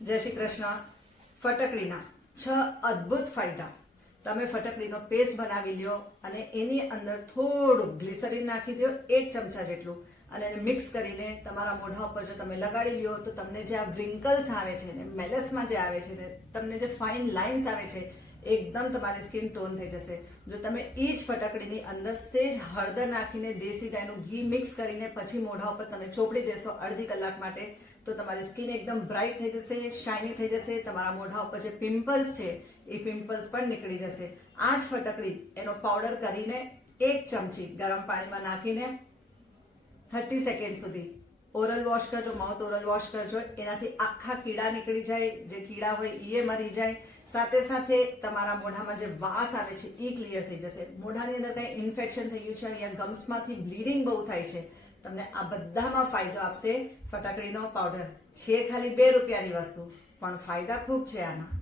જય શ્રી કૃષ્ણ. ફટકડીના 6 અદ્ભુત ફાયદા. તમે ફટકડીનો પેસ્ટ બનાવી લ્યો અને એની અંદર થોડું ગ્લિસરીન નાખી દો, 1 ચમચા જેટલું, અને એને મિક્સ કરીને તમારા મોઢા ઉપર જો તમે લગાડી લ્યો તો તમને જે આ વ્રિંકલ્સ આવે છે ને, મેલસમાં જે આવે છે ને, તમને જે ફાઇન લાઇન્સ આવે છે, એકદમ તમારી સ્કિન ટોન થઈ જશે. જો તમે એ જ ફટકડીની અંદર સેજ હળદર નાખીને દેશી ગાયનું ઘી મિક્સ કરીને પછી મોઢા ઉપર તમે ચોપડી દેશો અડધી કલાક માટે, તો તમારી સ્કિન એકદમ બ્રાઇટ થઈ જશે, શાઇની થઈ જશે. તમારા મોઢા ઉપર જે પિમ્પલ્સ છે એ પિમ્પલ્સ પણ નીકળી જશે. આ જ ફટકડી એનો પાવડર કરીને 1 ચમચી ગરમ પાણીમાં નાખીને 30 સેકન્ડ સુધી ઓરલ વોશ કરજો, માઉથ ઓરલ વોશ કરજો. એનાથી આખા કીડા નીકળી જાય, જે કીડા હોય એ મરી જાય. સાથે સાથે તમારા મોઢામાં જે વાસ આવે છે એ ક્લિયર થઈ જશે. મોઢાની અંદર કંઈ ઇન્ફેક્શન થઈ ગયું છે, અહીંયા ગમ્સમાંથી બ્લીડિંગ બહુ થાય છે, તમને આ બધામાં ફાયદો આપશે ફટકડીનો પાવડર. છે ખાલી 2 રૂપિયાની વસ્તુ, પણ ફાયદા ખૂબ છે આના.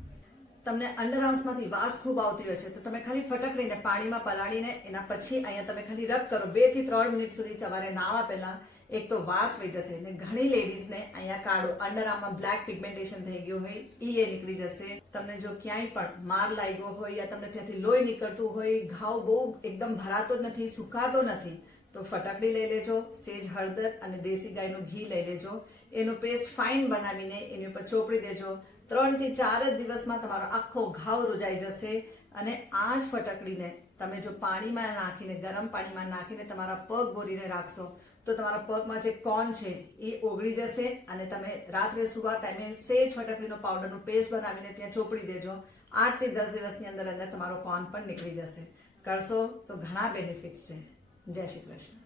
તમને અંડરઆર્મ્સમાંથી વાસ ખૂબ આવતી હોય છે, તો તમે ખાલી ફટકડીને પાણીમાં પલાળીને એના પછી અહીંયા તમે ખાલી રબ કરો 2 થી 3 મિનિટ સુધી સવારે નાવા પહેલા. એક તો વાસ વહી જશે ને ઘણી લેડીઝને અહીંયા કાળું અંડરઆર્મમાં બ્લેક પિગમેન્ટેશન થઈ ગયું હોય એ નીકળી જશે. તમને જો ક્યાંય પણ માર લાગ્યો હોય યા તમને ત્યાંથી લોહી નીકળતું હોય, ઘાવ બહુ એકદમ ભરાતો જ નથી, સુકાતો નથી, તો ફટકડી લઈ લેજો, સેજ હળદર અને દેશી ગાયનું ઘી લઈ લેજો. એનો પેસ્ટ ફાઇન બનાવીને એની ઉપર ચોપડી દેજો. 3 થી 4 જ દિવસમાં તમારો આખો ઘાવ રૂજાઈ જશે. અને આ જ ફટકડીને તમે જો પાણીમાં નાખીને, ગરમ પાણીમાં નાખીને તમારા પગ બોરીને રાખશો તો તમારા પગમાં જે કોન છે એ ઓગળી જશે. અને તમે રાત્રે સુવા ટાઈમે સેજ ફટકડીનો પાવડરનો પેસ્ટ બનાવીને ત્યાં ચોપડી દેજો. 8 થી 10 દિવસની અંદર તમારો કોન પણ નીકળી જશે. કરશો તો ઘણા બેનિફિટ્સ છે. જય શ્રી કૃષ્ણ.